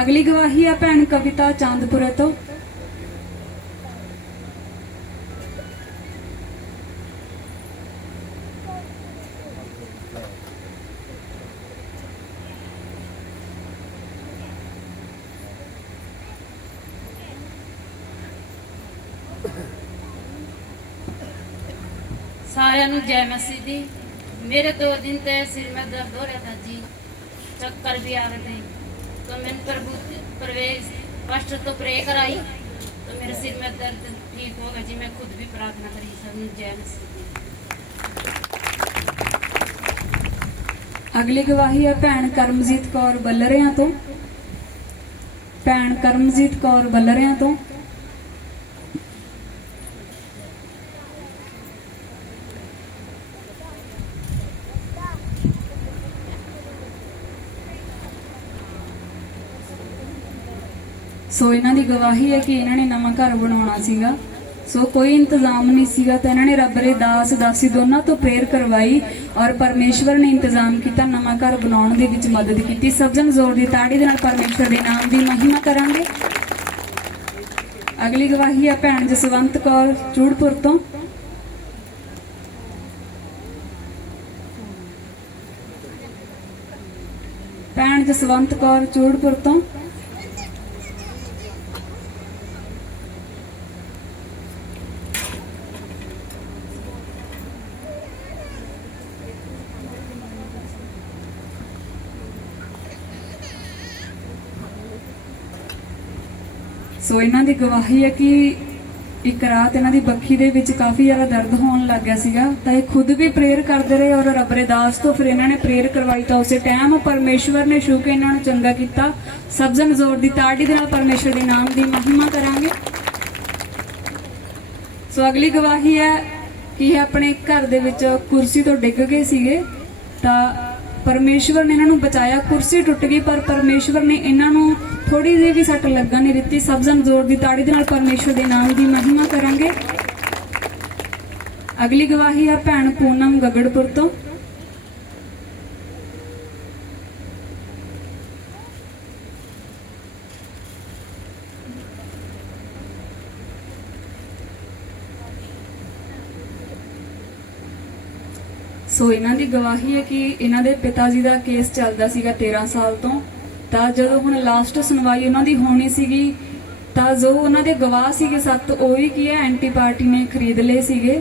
ਅਗਲੀ ਗਵਾਹੀ ਹੈ ਭੈਣ ਕਵਿਤਾ ਚਾਂਦਪੁਰੇ ਤੋਂ। ਸਾਰਿਆਂ ਨੂੰ ਜੈ ਮਸੀਹ ਦੀ। ਮੇਰੇ ਦੋ ਦਿਨ ਤੇ ਸਿਰ ਮੇਂ ਦਰਦ ਹੋ ਰਿਹਾ ਜੀ। ਚੱਕਰ ਵੀ ਆ ਰਹੇ तो मैंने प्रभु प्रवेश फर्स्ट तो प्रे कराई तो मेरे सिर में दर्द ठीक हो गया जी मैं खुद भी प्रार्थना करी सब ने जय मसीह दी ਅਗਲੀ ਗਵਾਹੀ ਹੈ ਭੈਣ ਕਰਮਜੀਤ ਕੌਰ ਬੱਲਰਿਆਂ ਤੋਂ ਭੈਣ ਕਰਮਜੀਤ ਕੌਰ ਬੱਲਰਿਆਂ ਤੋਂ ਸੋ ਇਹਨਾਂ ਦੀ ਗਵਾਹੀ ਹੈ ਕਿ ਇਹਨਾਂ ਨੇ ਨਵਾਂ ਘਰ ਬਣਾਉਣਾ ਸੀਗਾ। ਸੋ ਕੋਈ ਇੰਤਜ਼ਾਮ ਨਹੀਂ ਸੀਗਾ ਤਾਂ ਇਹਨਾਂ ਨੇ ਰੱਬ ਦੇ ਦਾਸ ਦਾਸੀ ਦੋਨਾਂ ਤੋਂ ਪ੍ਰੇਰ ਕਰਵਾਈ ਔਰ ਪਰਮੇਸ਼ਵਰ ਨੇ ਇੰਤਜ਼ਾਮ ਕੀਤਾ ਨਵਾਂ ਘਰ ਬਣਾਉਣ ਦੇ ਵਿੱਚ ਮਦਦ ਕੀਤੀ। ਸਭ ਜਣ ਜ਼ੋਰ ਦੀ ਤਾੜੀ ਦੇ ਨਾਲ ਪਰਮੇਸ਼ਵਰ ਦੇ ਨਾਮ ਦੀ ਮਹਿਮਾ ਕਰਾਂਗੇ। ਅਗਲੀ ਗਵਾਹੀ ਹੈ ਭੈਣ ਜਸਵੰਤ ਕੌਰ, ਚੂੜਪੁਰ ਤੋਂ। ਭੈਣ ਜਸਵੰਤ ਕੌਰ, ਚੂੜਪੁਰ ਤੋਂ। ਸੋ ਇਹਨਾਂ ਦੀ ਗਵਾਹੀ ਹੈ ਕਿ ਇੱਕ ਰਾਤ ਇਹਨਾਂ ਦੀ ਬੱਖੀ ਦੇ ਵਿੱਚ ਕਾਫੀ ਜ਼ਿਆਦਾ ਦਰਦ ਹੋਣ ਲੱਗ ਗਿਆ ਸੀਗਾ। ਤਾਂ ਇਹ ਖੁਦ ਵੀ ਪ੍ਰੇਅਰ ਕਰਦੇ ਰਹੇ ਔਰ ਰੱਬ ਦੇ ਦਾਸ ਤੋਂ ਫਿਰ ਇਹਨਾਂ ਨੇ ਪ੍ਰੇਅਰ ਕਰਵਾਈ ਤਾਂ ਉਸੇ ਟਾਈਮ ਪਰਮੇਸ਼ਵਰ ਨੇ ਛੂ ਕੇ ਇਹਨਾਂ ਨੂੰ ਚੰਗਾ ਕੀਤਾ। ਸਭ ਜਨ ਜ਼ੋਰ ਦੀ ਤਾੜੀ ਦੇ ਨਾਲ ਪਰਮੇਸ਼ਵਰ ਦੇ ਨਾਮ ਦੀ ਮਹਿਮਾ ਕਰਾਂਗੇ। ਸੋ ਅਗਲੀ ਗਵਾਹੀ ਹੈ ਕਿ ਇਹ ਆਪਣੇ ਘਰ ਦੇ ਵਿੱਚ ਕੁਰਸੀ ਤੋਂ ਡਿੱਗ ਗਏ ਸੀਗੇ। ਤਾਂ ਪਰਮੇਸ਼ਵਰ ਨੇ ਇਹਨਾਂ ਨੂੰ ਬਚਾਇਆ। ਕੁਰਸੀ ਟੁੱਟ ਗਈ ਪਰ ਪਰਮੇਸ਼ਵਰ ਨੇ ਇਹਨਾਂ ਨੂੰ ਥੋੜੀ ਜਿਹੀ ਵੀ ਸੱਟ ਲੱਗਣ ਨਹੀਂ ਦਿੱਤੀ। ਸਭ ਜ਼ੋਰ ਦੀ ਤਾੜੀ ਦੇ ਨਾਲ ਪਰਮੇਸ਼ਵਰ ਦੇ ਨਾਮ ਦੀ ਮਹਿਮਾ ਕਰਾਂਗੇ। ਅਗਲੀ ਗਵਾਹੀ ਆ ਭੈਣ ਪੂਨਮ ਗਗੜਪੁਰ ਤੋਂ। ਸੋ ਇਹਨਾਂ ਦੀ ਗਵਾਹੀ ਹੈ ਕਿ ਇਹਨਾਂ ਦੇ ਪਿਤਾ ਜੀ ਦਾ ਕੇਸ ਚੱਲਦਾ ਸੀਗਾ 13 ਸਾਲ ਤੋਂ। ਤਾਂ ਜਦੋਂ ਹੁਣ ਲਾਸਟ ਸੁਣਵਾਈ ਉਹਨਾਂ ਦੀ ਹੋਣੀ ਸੀਗੀ, ਤਾਂ ਜੋ ਉਹਨਾਂ ਦੇ ਗਵਾਹ ਸੀਗੇ ਸੱਤ, ਉਹ ਵੀ ਕੀ ਹੈ, ਐਂਟੀ ਪਾਰਟੀ ਨੇ ਖਰੀਦ ਲਏ ਸੀਗੇ।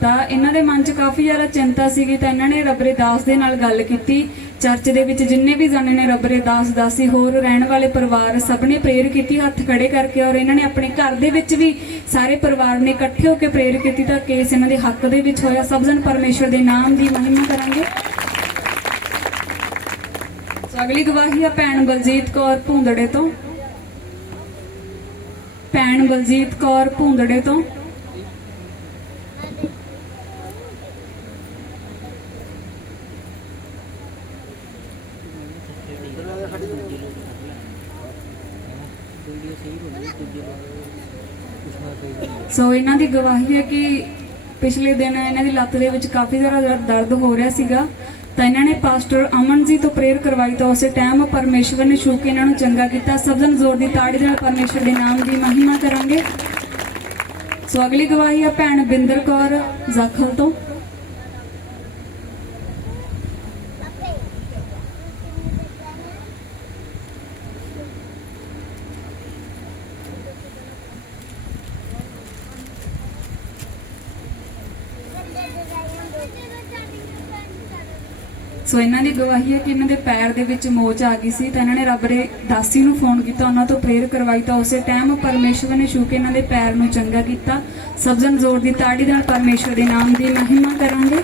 ਤਾਂ ਇਹਨਾਂ ਦੇ ਮਨ 'ਚ ਕਾਫੀ ਜ਼ਿਆਦਾ ਚਿੰਤਾ ਸੀਗੀ, ਤਾਂ ਇਹਨਾਂ ਨੇ ਰਬਰੇ ਦਾਸ ਦੇ ਨਾਲ ਗੱਲ ਕੀਤੀ। ਚਰਚ ਦੇ ਵਿੱਚ ਜਿੰਨੇ ਵੀ ਜਾਣੇ ਨੇ ਰਬਰੇ ਦਾਸ, ਦਾਸੀ ਹੋਰ ਰਹਿਣ ਵਾਲੇ ਪਰਿਵਾਰ, ਸਭ ਨੇ ਪ੍ਰੇਅਰ ਕੀਤੀ, ਹੱਥ ਖੜੇ ਕਰਕੇ ਔਰ ਇਹਨਾਂ ਨੇ ਆਪਣੇ ਘਰ ਦੇ ਵਿੱਚ ਵੀ ਸਾਰੇ ਪਰਿਵਾਰ ਨੇ ਇਕੱਠੇ ਹੋ ਕੇ ਪ੍ਰੇਅਰ ਕੀਤੀ, ਤਾਂ ਕੇਸ ਇਹਨਾਂ ਦੇ ਹੱਕ ਦੇ ਵਿੱਚ ਹੋਇਆ। ਸਭ ਜਣ ਪਰਮੇਸ਼ਵਰ ਦੇ ਨਾਮ ਦੀ ਮਹਿਮਾ ਕਰਾਂਗੇ। ਅਗਲੀ ਗਵਾਹੀ ਹੈ ਭੈਣ ਬਲਜੀਤ ਕੌਰ ਭੂੰਦੜੇ ਤੋਂ। ਭੈਣ ਬਲਜੀਤ ਕੌਰ ਭੂੰਦੜੇ ਤੋਂ। ਸੋ ਇਹਨਾਂ ਦੀ ਗਵਾਹੀ ਹੈ ਕਿ ਪਿਛਲੇ ਦਿਨ ਇਹਨਾਂ ਦੀ ਲੱਤ ਦੇ ਵਿੱਚ ਕਾਫੀ ਜ਼ਿਆਦਾ ਦਰਦ ਹੋ ਰਿਹਾ ਸੀਗਾ। ਤਾਂ ਇਹਨਾਂ ਨੇ ਪਾਸਟਰ ਅਮਨ ਜੀ ਤੋਂ ਪ੍ਰੇਅਰ ਕਰਵਾਈ ਤਾਂ ਉਸੇ ਟਾਈਮ ਪਰਮੇਸ਼ਵਰ ਨੇ ਛੂ ਕੇ ਇਹਨਾਂ ਨੂੰ ਚੰਗਾ ਕੀਤਾ। ਸਭ ਜਣ ਜ਼ੋਰ ਦੀ ਤਾੜੀ ਨਾਲ ਪਰਮੇਸ਼ਵਰ ਦੇ ਨਾਮ ਦੀ ਮਹਿਮਾ ਕਰਾਂਗੇ। ਸੋ ਅਗਲੀ ਗਵਾਹੀ ਆ ਭੈਣ ਬਿੰਦਰ ਕੌਰ, ਜ਼ਾਖਲ ਤੋਂ। ਸੋ ਇਹਨਾਂ ਦੀ ਗਵਾਹੀ ਹੈ ਕਿ ਇਹਨਾਂ ਦੇ ਪੈਰ ਦੇ ਵਿੱਚ ਮੋਚ ਆ ਗਈ ਸੀ ਤਾਂ ਇਹਨਾਂ ਨੇ ਰੱਬ ਦੇ ਦਾਸੀ ਨੂੰ ਫੋਨ ਕੀਤਾ, ਉਹਨਾਂ ਤੋਂ ਪ੍ਰੇਅਰ ਕਰਵਾਈ ਤਾਂ ਉਸੇ ਟਾਈਮ ਪਰਮੇਸ਼ਵਰ ਨੇ ਛੂ ਕੇ ਇਹਨਾਂ ਦੇ ਪੈਰ ਨੂੰ ਚੰਗਾ ਕੀਤਾ। ਸਭ ਜ਼ੋਰ ਦੀ ਤਾੜੀ ਨਾਲ ਪਰਮੇਸ਼ਵਰ ਦੇ ਨਾਮ ਦੀ ਮਹਿਮਾ ਕਰਾਂਗੇ।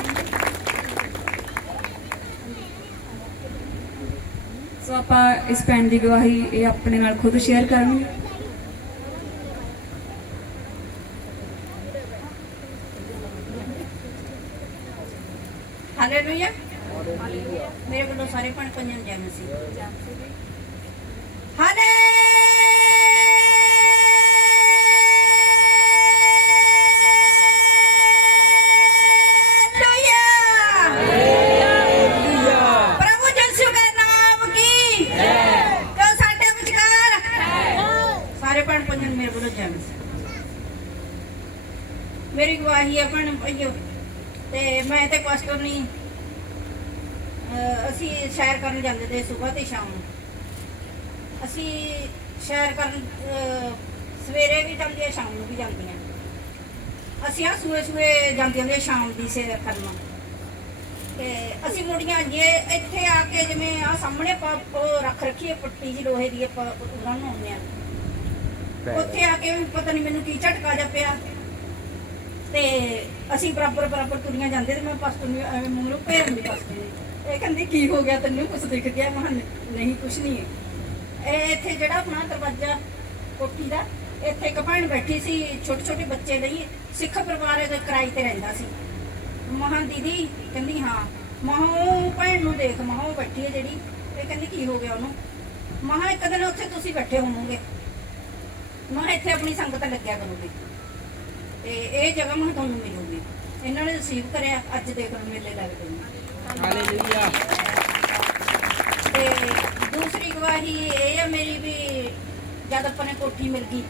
ਸੋ ਆਪਾਂ ਇਸ ਭੈਣ ਦੀ ਗਵਾਹੀ ਇਹ ਆਪਣੇ ਨਾਲ ਖੁਦ ਸ਼ੇਅਰ ਕਰਾਂਗੇ ਹਾਲੇਲੂਇਆ దేవుడు సరిపడి కొంచెం జనసి. Mereka wahyapan, ayo, eh, mereka kuasa nih. ਅਸੀਂ ਸੈਰ ਕਰਨ ਜਾਂਦੇ ਤੇ ਸਵੇਰ ਤੇ ਸ਼ਾਮ ਨੂੰ। ਅਸੀਂ ਸੈਰ ਕਰਨ ਸਵੇਰੇ ਵੀ ਜਾਂਦੇ ਆ ਸ਼ਾਮ ਨੂੰ ਵੀ ਜਾਂਦੀਆਂ ਅਸੀਂ ਆ ਸੂਏ ਸੂਏ ਜਾਂਦੀਆਂ ਨੇ ਸ਼ਾਮ ਦੀ ਸੈਰ ਕਰਨ ਤੇ ਅਸੀਂ ਮੁੜੀਆਂ ਜੇ ਇੱਥੇ ਆ ਕੇ ਜਿਵੇਂ ਆ ਸਾਹਮਣੇ ਰੱਖ ਰੱਖੀਏ ਪੱਟੀ ਜੀ ਲੋਹੇ ਦੀ ਆਪਾਂ ਉਹਨਾਂ ਨੂੰ ਆਉਂਦੇ ਆ। ਉੱਥੇ ਆ ਕੇ ਪਤਾ ਨਹੀਂ ਮੈਨੂੰ ਕੀ ਝਟਕਾ ਜਾ ਪਿਆ। ਤੇ ਅਸੀਂ ਬਰਾਬਰ ਬਰਾਬਰ ਤੁਰੀਆਂ ਜਾਂਦੇ ਤੇ ਮੈਂ ਪਾਸਟਰ ਨੂੰ ਐਵੇਂ ਮੂੰਹ ਨੂੰ ਪਾਸਟਰ ਨੂੰ ਇਹ ਕਹਿੰਦੀ ਕੀ ਹੋ ਗਿਆ ਤੈਨੂੰ? ਕੁਛ ਦਿਖ ਗਿਆ? ਮੈਂ ਕਿਹਾ, ਨਹੀਂ ਕੁਛ ਨਹੀਂ ਹੈ। ਇਹ ਇੱਥੇ ਜਿਹੜਾ ਆਪਣਾ ਦਰਵਾਜ਼ਾ ਕੋਠੀ ਦਾ ਇੱਥੇ ਇੱਕ ਭੈਣ ਬੈਠੀ ਸੀ ਛੋਟੇ ਛੋਟੇ ਬੱਚੇ ਲਈ ਸਿੱਖ ਪਰਿਵਾਰ ਦੇ ਕਿਰਾਏ ਤੇ ਰਹਿੰਦਾ ਸੀ। ਮਹਾਂ ਦੀਦੀ ਕਹਿੰਦੀ ਹਾਂ। ਮਹਾਂ ਉਹ ਭੈਣ ਨੂੰ ਦੇਖ ਮਹਾਂ ਉਹ ਬੈਠੀ ਹੈ ਜਿਹੜੀ। ਇਹ ਕਹਿੰਦੀ ਕੀ ਹੋ ਗਿਆ ਉਹਨੂੰ? ਮਹਾਂ ਇੱਕ ਦਿਨ ਉੱਥੇ ਤੁਸੀਂ ਬੈਠੇ ਹੋਵੋਗੇ। ਮੈਂ ਇੱਥੇ ਆਪਣੀ ਸੰਗਤ ਲੱਗਿਆ ਕਰੂੰਗੀ। ਤੇ ਇਹ ਜਗ੍ਹਾ ਮੈਂ ਤੁਹਾਨੂੰ ਮਿਲੂਗੀ। ਇਹਨਾਂ ਨੇ ਰਿਸੀਵ ਕਰਿਆ ਅੱਜ ਦੇਖ ਲਓ ਮੇਲੇ ਲੱਗਦੇ ਨੇ। ਹਾਲੇਲੂਇਆ ਤੇ ਦੂਸਰੀ ਗਵਾਹੀ ਇਹ ਹੈ ਮੇਰੀ ਵੀ ਜਦ ਆਪਾਂ ਨੇ ਕੋਠੀ ਮਿਲ ਗਈ।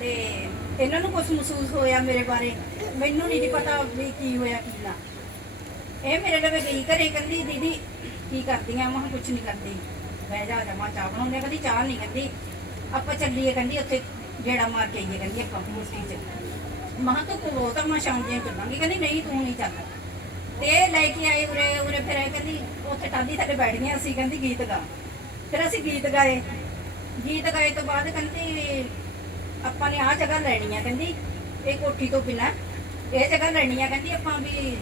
ਤੇ ਇਹਨਾਂ ਨੂੰ ਕੁਝ ਮਹਿਸੂਸ ਹੋਇਆ ਮੇਰੇ ਬਾਰੇ। ਮੈਨੂੰ ਨਹੀਂ ਪਤਾ ਵੀ ਕੀ ਹੋਇਆ, ਕੀ ਨਾ। ਇਹ ਮੇਰੇ ਲਵੇ ਗਈ ਘਰੇ ਕਹਿੰਦੀ, ਦੀਦੀ, ਕੀ ਕਰਦੀ ਆ? ਮੈਂ ਕੁਝ ਨਹੀਂ ਕਰਦੀ। ਬਹਿ ਜਾ ਜਾ ਮਾਂ ਚਾਹ ਬਣਾਉਂਦੇ ਕਹਿੰਦੀ, ਚਾਹ ਨਹੀਂ ਕਹਿੰਦੀ। ਆਪਾਂ ਚੱਲੀਏ। ਕਹਿੰਦੀ, ਉੱਥੇ ਜਿਹੜਾ ਮਾਰ ਕੇ ਆਈਏ। ਕਹਿੰਦੀ, ਆਪਾਂ ਮੁਸਤੀ ਚ। ਮਾਂ ਤੂੰ ਕੋਲ ਤਾਂ ਮੈਂ ਸ਼ਾਮ ਜੇ ਚੱਲਾਂਗੀ। ਕਹਿੰਦੀ, ਨਹੀਂ, ਤੂੰ ਨਹੀਂ ਚੱਲ ਤੇ ਇਹ ਲੈ ਕੇ ਆਏ ਉਰੇ ਉਰੇ ਫਿਰ ਇਹ ਕਹਿੰਦੀ, ਉੱਥੇ ਟਾਂਦੀ ਥੱਲੇ ਬੈਠ ਗਈਆਂ ਅਸੀਂ, ਕਹਿੰਦੀ ਗੀਤ ਗਾ। ਫਿਰ ਅਸੀਂ ਗੀਤ ਗਾਏ। ਗੀਤ ਗਾਏ ਤੋਂ ਬਾਅਦ ਕਹਿੰਦੀ, ਆਪਾਂ ਨੇ ਆਹ ਜਗ੍ਹਾ ਲੈਣੀ ਆ, ਕਹਿੰਦੀ, ਇਹ ਕੋਠੀ ਤੋਂ ਬਿਨਾਂ। ਇਹ ਜਗ੍ਹਾ ਲੈਣੀ ਆ, ਕਹਿੰਦੀ ਆਪਾਂ ਵੀ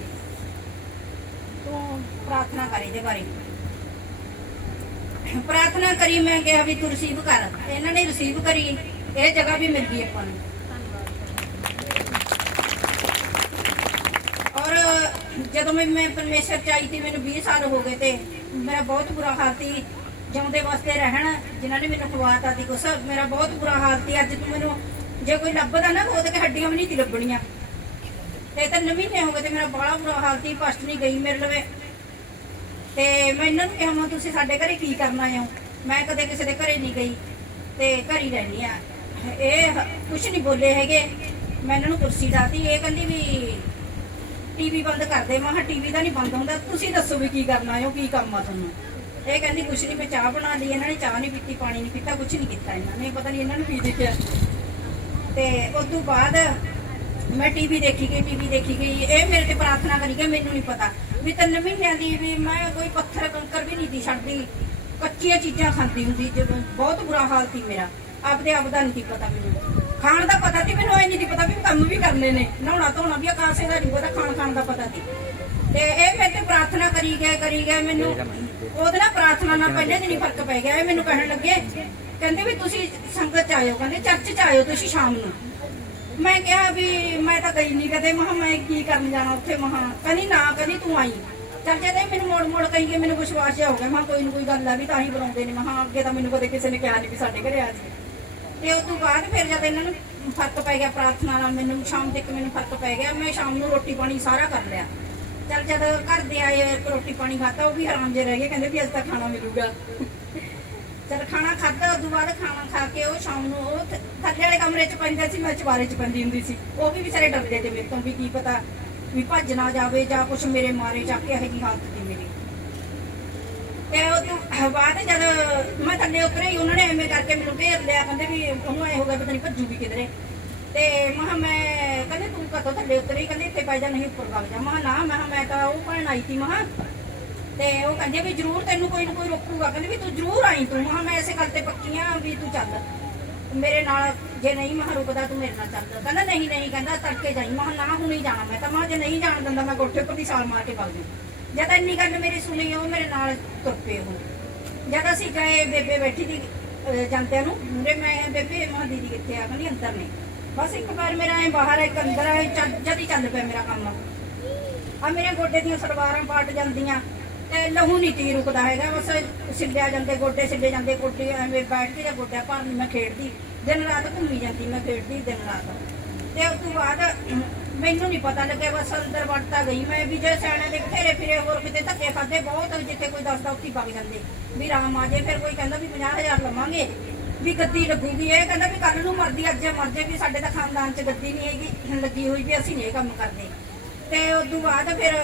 ਤੂੰ ਪ੍ਰਾਰਥਨਾ ਕਰੀ ਇਹਦੇ ਬਾਰੇ। ਪ੍ਰਾਰਥਨਾ ਕਰੀ, ਮੈਂ ਕਿਹਾ ਵੀ ਤੂੰ ਰਿਸੀਵ ਕਰ। ਇਹਨਾਂ ਨੇ ਰਿਸੀਵ ਕਰੀ। ਇਹ ਜਗ੍ਹਾ ਵੀ ਮਿਲ ਗਈ ਆਪਾਂ ਨੂੰ ਔਰ ਜਦੋਂ ਮੈਂ ਮੈਂ ਪਰਮੇਸ਼ਰ ਚ ਆਈ ਸੀ, ਮੈਨੂੰ 20 ਸਾਲ ਹੋ ਗਏ ਤੇ ਮੇਰਾ ਬਹੁਤ ਬੁਰਾ ਹਾਲ ਸੀ। ਜਿਉਂਦੇ ਵਾਸਤੇ ਰਹਿਣ, ਜਿਨ੍ਹਾਂ ਨੇ ਮੈਨੂੰ ਖਵਾਤਾ ਸੀ ਕੁਛ, ਮੇਰਾ ਬਹੁਤ ਬੁਰਾ ਹਾਲ ਸੀ। ਅੱਜ ਤੂੰ ਮੈਨੂੰ ਜੇ ਕੋਈ ਲੱਭਦਾ ਨਾ ਉਹਦੇ ਕਿ ਹੱਡੀਆਂ ਵੀ ਨਹੀਂ ਸੀ ਲੱਭਣੀਆਂ। ਤੇ ਤਿੰਨ ਮਹੀਨੇ ਹੋ ਗਏ ਤੇ ਮੇਰਾ ਬੜਾ ਬੁਰਾ ਹਾਲ ਸੀ ਫਸਟ ਨਹੀਂ ਗਈ ਮੇਰੇ ਲਵੇ। ਤੇ ਮੈਂ ਇਹਨਾਂ ਨੂੰ ਕਿਹਾ, ਮੈਂ, ਤੁਸੀਂ ਸਾਡੇ ਘਰੇ ਕੀ ਕਰਨ ਆਏ ਹੋ? ਮੈਂ ਕਦੇ ਕਿਸੇ ਦੇ ਘਰੇ ਨਹੀਂ ਗਈ ਤੇ ਘਰ ਹੀ ਰਹਿੰਦੀ ਆ। ਇਹ ਕੁਝ ਨਹੀਂ ਬੋਲੇ ਹੈਗੇ। ਮੈਂ ਇਹਨਾਂ ਨੂੰ ਕੁਰਸੀ ਡਾਤੀ ਇਹ ਕਹਿੰਦੀ ਵੀ ਟੀਵੀ ਬੰਦ ਕਰ ਦੇ। ਮੈਂ ਟੀਵੀ ਤਾਂ ਨਹੀਂ ਬੰਦ ਹੁੰਦਾ। ਤੁਸੀਂ ਦੱਸੋ ਵੀ ਕੀ ਕਰਨਾ ਹੈ ਕੀ ਕੰਮ ਆ ਤੁਹਾਨੂੰ? ਇਹ ਕਹਿੰਦੀ, ਕੁਛ ਨਹੀਂ, ਮੈਂ ਚਾਹ ਬਣਾ ਲਈ। ਇਹਨਾਂ ਨੇ ਚਾਹ ਨਹੀਂ ਪੀਤੀ, ਪਾਣੀ ਨਹੀਂ ਪੀਤਾ, ਕੁਛ ਨਹੀਂ ਕੀਤਾ ਇਹਨਾਂ ਨੇ। ਪਤਾ ਨਹੀਂ ਇਹਨਾਂ ਨੂੰ ਕੀ ਦੇਖਿਆ। ਤੇ ਉਸ ਤੋਂ ਬਾਅਦ ਮੈਂ ਟੀਵੀ ਦੇਖੀ ਗਈ, ਟੀਵੀ ਦੇਖੀ ਗਈ। ਇਹ ਮੇਰੇ ਤੇ ਪ੍ਰਾਰਥਨਾ ਕਰੀ ਗਈ, ਮੈਨੂੰ ਨਹੀਂ ਪਤਾ। ਵੀ ਤਿੰਨ ਮਹੀਨਿਆਂ ਦੀ ਵੀ ਮੈਂ ਕੋਈ ਪੱਥਰ, ਕੰਕਰ ਵੀ ਨਹੀਂ ਦੀ ਛੱਡਦੀ। ਕੱਚੀਆਂ ਚੀਜ਼ਾਂ ਖਾਂਦੀ ਹੁੰਦੀ, ਜਦੋਂ ਬਹੁਤ ਬੁਰਾ ਹਾਲ ਸੀ ਮੇਰਾ। ਆਪਦੇ ਆਪ ਦਾ ਨਹੀਂ ਪਤਾ ਮੈਨੂੰ। ਖਾਣ ਦਾ ਪਤਾ ਸੀ, ਮੈਨੂੰ ਇਹ ਨਹੀਂ ਸੀ ਪਤਾ ਵੀ ਕੰਮ ਵੀ ਕਰਨੇ ਨੇ, ਨਹਾਉਣਾ ਧੋਣਾ ਵੀ ਆਕਾਸੇ ਦਾ ਨਹੀਂ ਪਤਾ ਖਾਣ ਖਾਣ ਦਾ ਪਤਾ ਸੀ। ਤੇ ਇਹ ਮੇਰੇ ਤੇ ਪ੍ਰਾਰਥਨਾ ਕਰੀ ਗਏ ਕਰੀ ਗਏ ਮੈਨੂੰ ਉਹਦੇ ਨਾਲ ਪ੍ਰਾਰਥਨਾ ਨਾਲ ਪਹਿਲੇ ਦਿਨ ਹੀ ਫ਼ਰਕ ਪੈ ਗਿਆ, ਇਹ ਮੈਨੂੰ ਕਹਿਣ ਲੱਗੇ, ਕਹਿੰਦੇ ਵੀ ਤੁਸੀਂ ਸੰਗਤ ਚ ਆਇਓ, ਕਹਿੰਦੇ ਚਰਚ ਚ ਆਇਓ ਤੁਸੀਂ ਸ਼ਾਮ ਨੂੰ। ਮੈਂ ਕਿਹਾ ਵੀ ਮੈਂ ਤਾਂ ਗਈ ਨਹੀਂ ਕਦੇ, ਮਹਾ ਮੈਂ ਕੀ ਕਰਨ ਜਾਣਾ ਉੱਥੇ, ਮਹਾ ਕਹਿੰਦੀ ਨਾ, ਕਹਿੰਦੀ ਤੂੰ ਆਈ। ਚੱਲ ਜਦ ਮੈਨੂੰ ਮੋੜ ਮੋੜ ਕਹੀ ਕਿ ਮੈਨੂੰ ਵਿਸ਼ਵਾਸ ਹੋ ਗਿਆ, ਮਹਾ ਕੋਈ ਨਾ ਕੋਈ ਗੱਲ ਆ ਵੀ ਤਾਂ ਹੀ ਬੁਲਾਉਂਦੇ ਨੇ, ਮਹਾ ਅੱਗੇ ਤਾਂ ਮੈਨੂੰ ਕਦੇ ਕਿਸੇ ਨੇ ਕਿਹਾ ਨਹੀਂ ਵੀ ਸਾਡੇ ਘਰੇ ਆ ਜੀ ਤੇ ਉਸ ਤੋਂ ਬਾਅਦ ਫਿਰ ਜਦ ਇਹਨਾਂ ਨੂੰ ਫ਼ਰਕ ਪੈ ਗਿਆ ਪ੍ਰਾਰਥਨਾ ਨਾਲ, ਮੈਨੂੰ ਸ਼ਾਮ ਤੱਕ ਮੈਨੂੰ ਫ਼ਰਕ ਪੈ ਗਿਆ, ਮੈਂ ਸ਼ਾਮ ਨੂੰ ਰੋਟੀ ਪਾਣੀ ਸਾਰਾ ਕਰ ਲਿਆ। ਚੱਲ ਜਦ ਘਰ ਦੇ ਆਏ ਰੋਟੀ ਪਾਣੀ ਖਾਤਾ ਉਹ ਵੀ ਹਰਾਮ ਜੇ ਰਹਿ ਗਏ, ਕਹਿੰਦੇ ਵੀ ਅੱਜ ਤਾਂ ਖਾਣਾ ਮਿਲੂਗਾ। ਚਲ ਖਾਣਾ ਖਾਦਾ ਉਸ ਤੋਂ ਬਾਅਦ ਖਾਣਾ ਖਾ ਕੇ ਉਹ ਸ਼ਾਮ ਨੂੰ ਉਹ ਥੱਲੇ ਵਾਲੇ ਕਮਰੇ 'ਚ ਪੈਂਦਾ ਸੀ, ਮੈਂ ਚਵਾਰੇ 'ਚ ਪੈਂਦੀ ਹੁੰਦੀ ਸੀ। ਉਹ ਵੀ ਵਿਚਾਰੇ ਡਰਦੇ ਤੇ ਮੇਰੇ ਤੋਂ ਵੀ ਕੀ ਪਤਾ ਵੀ ਭੱਜ ਨਾ ਜਾਵੇ ਜਾਂ ਕੁਝ ਮੇਰੇ ਮਾਰੇ ਚੱਕ ਕੇ ਹੈਗੀ ਜਿਹੀ ਹਾਲਤ ਤੇ ਉਹ ਤੋਂ ਬਾਅਦ ਜਦ ਮੈਂ ਥੱਲੇ ਉਤਰੇ ਉਹਨਾਂ ਨੇ ਐਵੇਂ ਕਰਕੇ ਮੈਨੂੰ ਘੇਰ ਲਿਆ, ਕਹਿੰਦੇ ਵੀ ਉਹਨੂੰ ਐ ਹੋ ਗਿਆ ਪਤਾ ਨਹੀਂ ਭੱਜੂ ਕਿਧਰੇ। ਤੇ ਮੈਂ ਕਿਹਾ, ਮੈਂ ਕਹਿੰਦੇ, ਤੂੰ ਕਦੋਂ ਥੱਲੇ ਉਤਰੀ? ਕਹਿੰਦੇ, ਇੱਥੇ ਪੈ ਜਾ, ਨਹੀਂ, ਉੱਪਰ ਵਗ ਜਾ। ਮੈਂ ਨਾ, ਮੈਂ ਮੈਂ ਤਾਂ ਉਹ ਭੈਣ ਆਈ ਸੀ, ਮੈਂ ਕਿਹਾ। ਤੇ ਉਹ ਕਹਿੰਦੇ ਵੀ ਜਰੂਰ ਤੈਨੂੰ ਕੋਈ ਨਾ ਕੋਈ ਰੋਕੂਗਾ। ਕਹਿੰਦੇ ਵੀ ਤੂੰ ਜਰੂਰ ਆਈ ਤੂੰ। ਹਾਂ ਮੈਂ ਇਸੇ ਗੱਲ ਤੇ ਪੱਕੀ ਆ ਵੀ ਤੂੰ ਚੱਲ। ਮੇਰੇ ਨਾਲ ਜੇ ਨਹੀਂ ਮੈਂ ਰੁਕਦਾ, ਤੂੰ ਮੇਰੇ ਨਾਲ ਚੱਲ। ਕਹਿੰਦਾ, ਨਹੀਂ ਨਹੀਂ, ਕਹਿੰਦਾ, ਤੜਕੇ ਜਾਈ। ਮੈਂ ਕਿਹਾ, ਨਾ, ਹੁਣੇ ਜਾਣਾ। ਮੈਂ ਤਾਂ ਮੈਂ ਕਿਹਾ, ਜੇ ਨਹੀਂ ਜਾਣ ਦਿੰਦਾ, ਮੈਂ ਕੋਠੇ ਉੱਪਰ ਦੀ ਛਾਲ ਮਾਰ ਕੇ ਵਗ ਜੂ ਜਦ ਇੰਨੀ ਗੱਲ ਮੇਰੀ ਸੁਣੀ, ਉਹ ਮੇਰੇ ਨਾਲ ਤੁਰ ਪਏ ਉਹ। ਜਦ ਅਸੀਂ ਗਏ ਬੇਬੇ ਬੈਠੀ ਦੀ ਜਾਂਦਿਆਂ ਨੂੰ ਮੂਰੇ ਮੈਂ ਬੇਬੇ, ਮਾਂ ਦੀਦੀ ਕਿੱਥੇ ਆ? ਕਹਿੰਦੀ, ਅੰਦਰ ਨੇ। ਬਸ ਇੱਕ ਵਾਰ ਮੇਰਾ ਐ ਬਾਹਰ, ਇੱਕ ਅੰਦਰ ਐ ਜਦ ਹੀ ਚੱਲ ਪਿਆ ਮੇਰਾ ਕੰਮ। ਆ ਮੇਰੇ ਗੋਡੇ ਦੀਆਂ ਸਲਵਾਰਾਂ ਪਾਟ ਜਾਂਦੀਆਂ। ਤੇ ਲਹੂ ਨਹੀਂ ਤੀ ਰੁਕਦਾ ਹੈਗਾ, ਬਸ ਸਿੱਧਿਆ ਜਾਂਦੇ, ਗੋਡੇ ਸਿੱਧੇ ਜਾਂਦੇ ਗੋਡੇ ਐਵੇਂ ਬੈਠ ਕੇ ਜਾਂ ਗੋਡਿਆਂ ਭਰਨ ਮੈਂ ਖੇਡਦੀ। ਦਿਨ ਰਾਤ ਘੁੰਮੀ ਜਾਂਦੀ, ਮੈਂ ਖੇਡਦੀ ਦਿਨ ਰਾਤ। ਤੇ ਉਸ ਤੋਂ ਬਾਅਦ ਮੈਨੂੰ ਨਹੀਂ ਪਤਾ ਲੱਗਿਆ, ਬਸ ਅੰਦਰ ਵੜਤਾ ਗਈ ਮੈਂ ਵੀ ਜੇ ਦੇ ਘੇਰੇ ਫਿਰੇ, ਹੋਰ ਕਿਤੇ ਧੱਕੇ ਖਾਦੇ ਬਹੁਤ ਜਿੱਥੇ ਕੋਈ ਦੱਸਦਾ ਉੱਥੇ ਵਗ ਜਾਂਦੇ। ਵੀ ਰਾਮ ਆ ਜੇ, ਫਿਰ ਕੋਈ ਕਹਿੰਦਾ ਵੀ 50000 ਲਵਾਂਗੇ। ਵੀ ਗੱਦੀ ਲੱਗੂਗੀ, ਇਹ ਕਹਿੰਦਾ ਵੀ ਕੱਲ ਨੂੰ ਮਰਦੀ, ਅੱਜ ਮਰ ਜਾਏਗੀ ਸਾਡੇ ਤਾਂ ਖਾਨਦਾਨ 'ਚ ਗੱਦੀ ਨਹੀਂ ਹੈਗੀ, ਲੱਗੀ ਹੋਈ ਵੀ ਅਸੀਂ ਨਹੀਂ ਇਹ ਕੰਮ ਕਰਦੇ। ਤੇ ਉਸ ਤੋਂ ਬਾਅਦ ਫਿਰ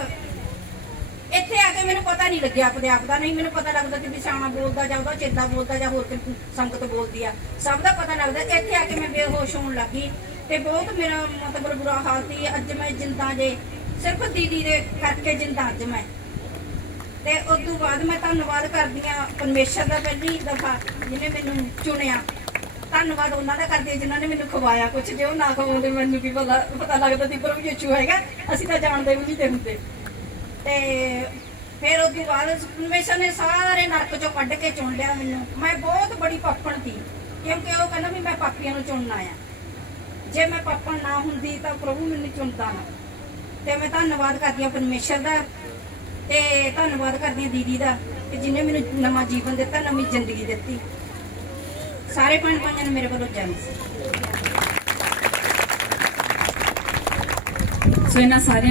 ਇੱਥੇ ਆ ਕੇ ਮੈਨੂੰ ਪਤਾ ਨਹੀਂ ਲੱਗਿਆ ਆਪਦੇ ਆਪ ਦਾ, ਨਹੀਂ ਮੈਨੂੰ ਪਤਾ ਲੱਗਦਾ ਕਿ ਵੀ ਸਿਆਣਾ ਬੋਲਦਾ ਜਾਂ ਉਹਦਾ ਚੇਤਾ ਬੋਲਦਾ ਜਾਂ ਹੋਰ ਕੋਈ ਸੰਗਤ ਬੋਲਦੀ ਆ। ਸਭ ਦਾ ਪਤਾ ਲੱਗਦਾ, ਇੱਥੇ ਆ ਕੇ ਮੈਂ ਬੇਹੋਸ਼ ਹੋਣ ਲੱਗੀ। ਤੇ ਬਹੁਤ ਮੇਰਾ ਮਤਲਬ ਬੁਰਾ ਹਾਲ ਸੀ, ਅੱਜ ਮੈਂ ਜਿੰਦਾ ਜੇ, ਸਿਰਫ ਦੀਦੀ ਦੇ ਕਰਕੇ ਜਿੰਦਾ ਅੱਜ ਮੈਂ। ਤੇ ਉਸ ਤੋਂ ਬਾਅਦ ਮੈਂ ਧੰਨਵਾਦ ਕਰਦੀ ਆ ਪਰਮੇਸ਼ਰ ਦਾ, ਪਹਿਲੀ ਦਫਾ ਜਿਹਨੇ ਮੈਨੂੰ ਚੁਣਿਆ। ਧੰਨਵਾਦ ਉਹਨਾਂ ਦਾ ਕਰਦੀ ਜਿਨ੍ਹਾਂ ਨੇ ਮੈਨੂੰ ਖਵਾਇਆ ਕੁਝ ਜੇ ਉਹ ਨਾ ਖਵਾਉਂਦੇ ਮੈਨੂੰ ਕੀ ਪਤਾ ਪਤਾ ਲੱਗਦਾ ਸੀ ਪ੍ਰਭੂ ਯਿਸੂ ਹੈਗਾ, ਅਸੀਂ ਤਾਂ ਜਾਣਦੇ ਵੀ ਨਹੀਂ ਤੇ ਹੁੰਦੇ। ਤੇ ਫਿਰ ਉਸ ਤੋਂ ਬਾਅਦ ਪਰਮੇਸ਼ਰ ਨੇ ਸਾਰੇ ਨਰਕ ਚੋਂ ਕੱਢ ਕੇ ਚੁਣ ਲਿਆ ਮੈਨੂੰ। ਮੈਂ ਬਹੁਤ ਬੜੀ ਪਾਪਣ ਸੀ, ਕਿਉਂਕਿ ਉਹ ਕਹਿੰਦਾ ਵੀ ਮੈਂ ਪਾਪੀਆਂ ਨੂੰ ਚੁਣਨਾ ਆ ਜੇ ਮੈਂ ਪਾਪਣ ਨਾ ਹੁੰਦੀ ਤਾਂ ਪ੍ਰਭੂ ਮੈਨੂੰ ਚੁਣਦਾ ਨਾ। ਤੇ ਮੈਂ ਧੰਨਵਾਦ ਕਰਦੀ ਹਾਂ ਪਰਮੇਸ਼ਰ ਦਾ ਤੇ ਧੰਨਵਾਦ ਕਰਦੀ ਹਾਂ ਦੀਦੀ ਦਾ ਕਿ ਜਿਨੇ ਮੈਨੂੰ ਨਵਾਂ ਜੀਵਨ ਦਿੱਤਾ, ਨਵੀਂ ਜ਼ਿੰਦਗੀ ਦਿੱਤੀ। ਸਾਰੇ ਭੈਣ ਭਾਈਆਂ ਨੂੰ ਮੇਰੇ ਵੱਲੋਂ ਜੈ ਮਸੀਹ ਸੋ ਇਹਨਾਂ ਸਾਰਿਆਂ